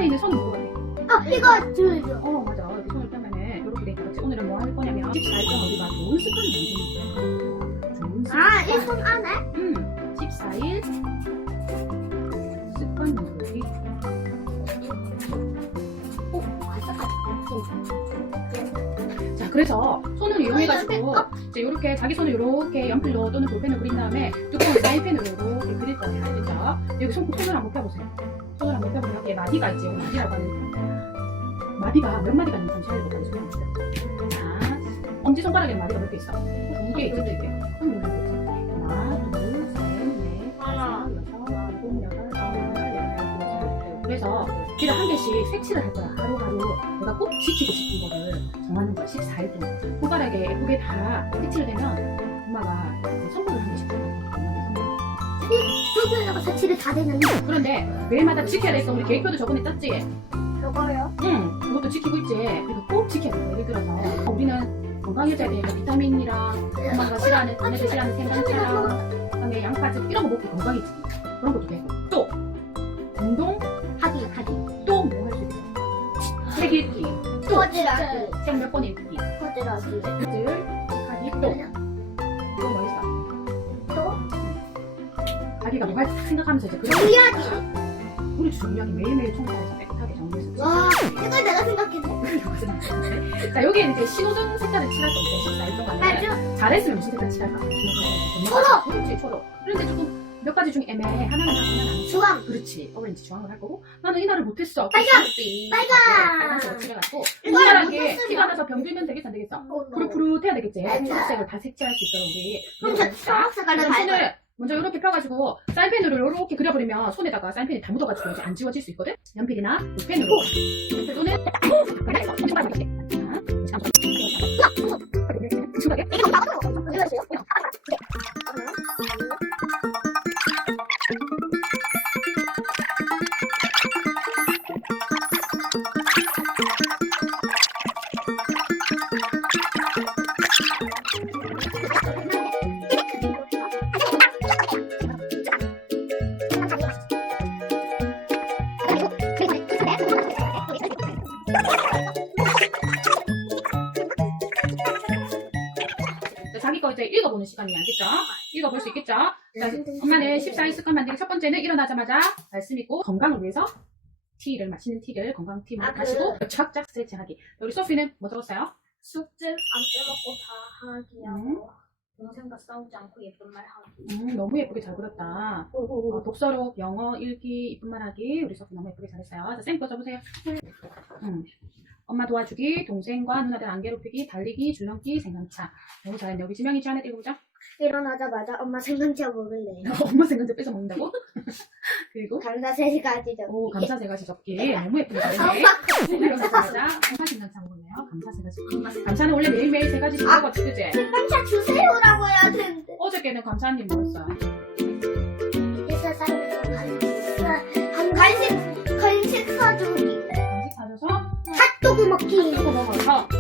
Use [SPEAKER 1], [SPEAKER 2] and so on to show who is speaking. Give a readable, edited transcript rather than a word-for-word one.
[SPEAKER 1] 안에 있는 손은 뭐가 돼?
[SPEAKER 2] 이거 줄죠.
[SPEAKER 1] 맞아. 여기 손을 펴면은 이렇게 돼 있다. 그렇지? 오늘은 뭐 할 거냐면 14일 동안 우리가 좋은 습관을 만드는 거야. 좋은 습관.
[SPEAKER 2] 이 손 안에?
[SPEAKER 1] 14일 습관 만들기. 자, 그래서 손을 이용해가지고 이제 이렇게 자기 손을 이렇게 연필로 또는 볼펜으로 그린 다음에 두꺼운 사인펜으로 이렇게 그릴 거예요. 알겠죠? 여기 손을 한번 펴보세요. 손을 한번 펴보면 여기에 마디가 있지. 여기 마디라고 하는 마디가 몇 마디가 있는지 잠시 알려볼까요? 손을 한번 자, 엄지손가락에 마디가 몇 개 있어? 2개 있지, 2개. 그럼 여기 있지. 하나, 둘, 셋, 넷, 다섯, 여섯, 일곱, 여덟, 아홉, 열, 열하나. 그래서 우리가 한 개씩 색칠을 할 거야. 하루하루 내가 꼭 지키고 싶은 거를 정하는 거야. 14일 동안. 손가락에 예쁘게 다 색칠을 되면 엄마가 이제 선물을 한 개씩 줄 거야.
[SPEAKER 2] 두개하고 색칠이 다 되는데.
[SPEAKER 1] 그런데 매일마다 지켜야 되겠어. 우리 계획표도 저번에 짰지?
[SPEAKER 2] 저거요?
[SPEAKER 1] 응, 그것도 지키고 있지. 그리고 꼭 지켜야 돼. 예를 들어서 우리는 건강해져야 되니까 비타민이랑 엄마가 싫어하는, 아내들 싫어하는 생강차랑 그다음에 양파즙 이런 거 먹고 건강해지. 그런 것도 되고. 또 운동
[SPEAKER 2] 하기.
[SPEAKER 1] 또 뭐 할 수 있어? 책 읽기. 또
[SPEAKER 2] 퍼즐하기.
[SPEAKER 1] 책 몇 번 읽기.
[SPEAKER 2] 퍼즐하기.
[SPEAKER 1] 들 하기 또뭐 있어?
[SPEAKER 2] 또
[SPEAKER 1] 자기가 뭐 할 생각하면서 이제 그런
[SPEAKER 2] 정리하기.
[SPEAKER 1] 우리 중요하게 매일매일 청소해서 깨끗하게 정리해서
[SPEAKER 2] 와, 이걸 내가 생각했네.
[SPEAKER 1] 자, 여기에 이제 신호등 색깔을 칠할 건데 14일 동안에
[SPEAKER 2] 맞아.
[SPEAKER 1] 잘했으면 무슨 색깔 칠할까?
[SPEAKER 2] 초록!
[SPEAKER 1] 그렇지, 초록. 그런데 조금 몇 가지 중에 애매해. 하나는 안 해.
[SPEAKER 2] 주황.
[SPEAKER 1] 그렇지, 오렌지 주황을 할 거고 나는 이날을 못했어.
[SPEAKER 2] 빨간!
[SPEAKER 1] 빨간색을 칠해가지고 이날하게 티가 나서 병들면 되겠어, 안 되겠어? 푸릇푸릇해야 되겠지.
[SPEAKER 2] 맞아.
[SPEAKER 1] 초록색을 다 색칠할 수 있도록 우리
[SPEAKER 2] 그럼
[SPEAKER 1] 노력해봅시다.
[SPEAKER 2] 초록색깔을
[SPEAKER 1] 그럼
[SPEAKER 2] 밟아요.
[SPEAKER 1] 손을 먼저 이렇게 펴가지고 사인펜으로 이렇게 그려버리면 손에다가 사인펜이 다 묻어가지고 이제 안 지워질 수 있거든? 연필이나 볼펜으로 또는 자기 거 이제 읽어보는 시간이 알겠죠? 읽어볼 수 있겠죠? 자, 엄마는 14일 습관 만들기 첫 번째는 일어나자마자 말씀 있고 건강을 위해서 티를 마시는 티를 건강 티 마시고 쫙쫙 스트레칭하기. 우리 소피는 뭐 적었어요?
[SPEAKER 2] 숙제 안 빼먹고 다 하기하고 동생과 싸우지 않고 예쁜 말 하기.
[SPEAKER 1] 너무 예쁘게 잘 그렸다. 독서록, 영어, 읽기, 이쁜 말 하기. 우리 소피 너무 예쁘게 잘했어요. 자, 쌤 거 써보세요. 엄마 도와주기, 동생과 누나들 안 괴롭히기, 달리기, 줄넘기, 생강차. 너무 잘했네. 우리 지명이 하나 읽어보자.
[SPEAKER 2] 일어나자마자 엄마 생강차 먹을래요.
[SPEAKER 1] 엄마 생강차 뺏어 먹는다고? 그리고
[SPEAKER 2] 감자 3가지죠.
[SPEAKER 1] 오, 감사 세 가지 적기. 너무 예쁘게 잘했네. 일어나자마자 엄마 생강차 먹을래요. 감사 세 가지. 감사는 원래 매일매일 세 가지씩 먹었지, 그치?
[SPEAKER 2] 생강차 주세요라고 해야 되는데.
[SPEAKER 1] 어저께는 감사님 뭐였어요?
[SPEAKER 2] 이 세상에서 간식 사주기.
[SPEAKER 1] 간식 사줘서
[SPEAKER 2] 핫도그 먹기.
[SPEAKER 1] 핫도그 먹어서